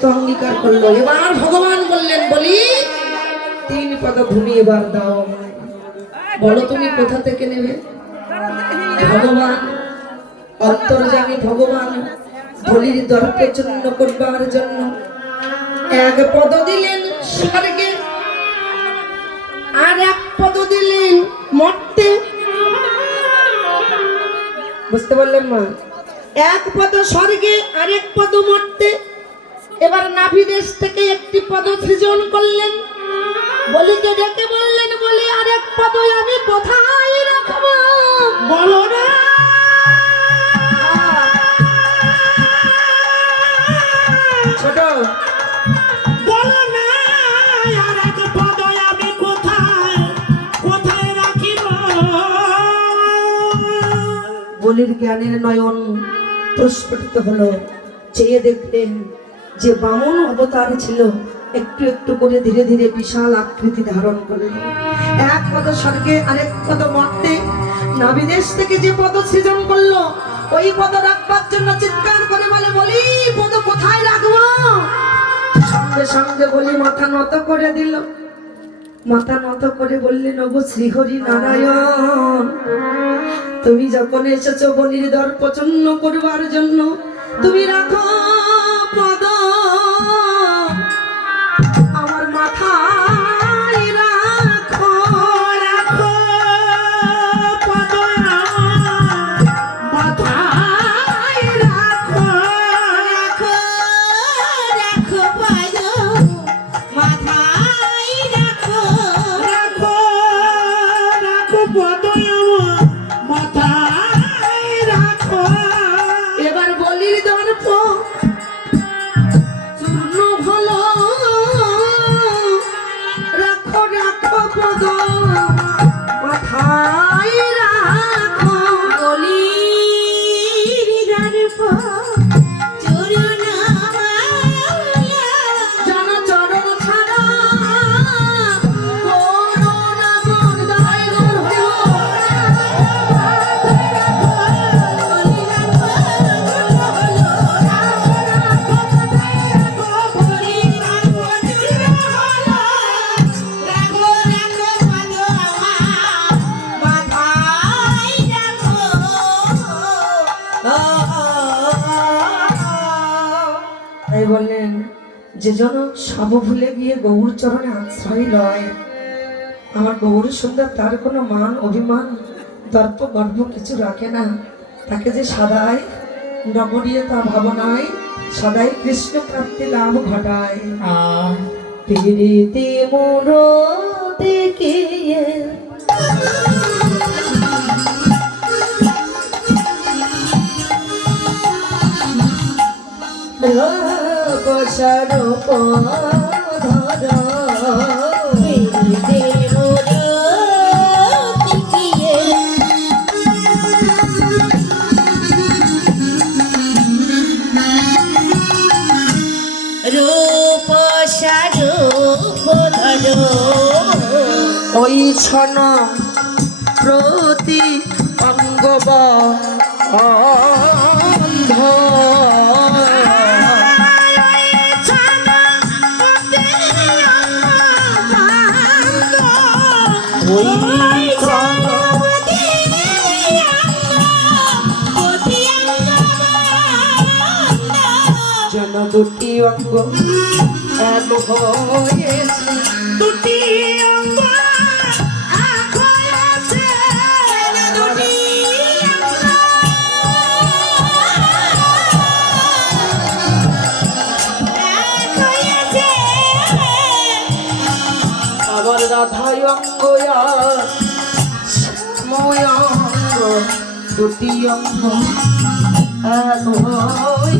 শর্ত অঙ্গীকার করলো। এবার ভগবান বললেন, বলি 3 পদভূমি এবার দাও আমায়। বলো তুমি কোথা থেকে নেবে? ভগবান অন্তর্যামী ভগবান বলির দর্পে চূর্ণ করবার জন্য 1 পদ দিলেন স্বর্গে, আর 1 পদ দিলেন মর্তে। বুঝতে পারলেন মা? 1 পদ স্বর্গে আর 1 পদ মর্তে। এবার নাভি দেশ থেকে একটি পদ সৃজন করলেন, বলিকে ডেকে বললেন, বলি আর 1 পদ আমি কোথায় রাখবো? বলো না। ছোট বলো না, আর 1 পদ আমি কোথায় রাখিব? বলির জ্ঞানের নয়ন প্রস্ফুটিত হলো। চেয়ে দেখলেন যে বামন অবতার ছিল একটু একটু করে ধীরে ধীরে বিশাল আকৃতি ধারণ করল। 1 পদ স্বর্গে আর 1 পদ মর্তে। নাভিদেশ থেকে যে পদ সৃজন করলো, ওই পদ রাখবার জন্য চিৎকার করে বলে, বলি পদ কোথায় রাখবো? সঙ্গে সঙ্গে বলি মাথা নত করে দিল। মাথা নত করে বললেন, ওগো শ্রীহরি নারায়ণ, তুমি যখন এসেছো বলির দর্প চূর্ণ করবার জন্য, তুমি রাখো পদ আমার মাথায় রাখো। রাখো পদ মাথায় রাখো। রাখো রাখো পদ মাথায় রাখো। রাখো রাখো পদ মাথায় রাখো। এবার বলির দর্প চূর্ণ হলো, রাখো রাখো পদ মাথায় রাখো। বলির দর্প চূর্ণ জন চরণ ছাড়া করোনা গন্ধায় তাই বললেন যে জন সব ভুলে গিয়ে গৌর চরণে আশ্রয় লয়। আমার গৌর সুন্দর, তার কোনো মান অভিমান দর্প গর্ব কিছু রাখে না। তাকে যে সদাই নগরীয়তা ভাবনায় সদাই কৃষ্ণ প্রাপ্তি লাভ ঘটায়। প্রীতি মোর দেখিয়ে বসার রূপ স্বরূপ ধরো ওই ছন প্রতি অঙ্গব অন্ধ। ওই ছন যেন দুটি অঙ্গ এক হয়েছে। দুটি অঙ্গ এক হয়েছে। দুটি আমার রাধায় অঙ্গ আর শ্যাময় অঙ্গ, দুটি অঙ্গ এক হয়েছে।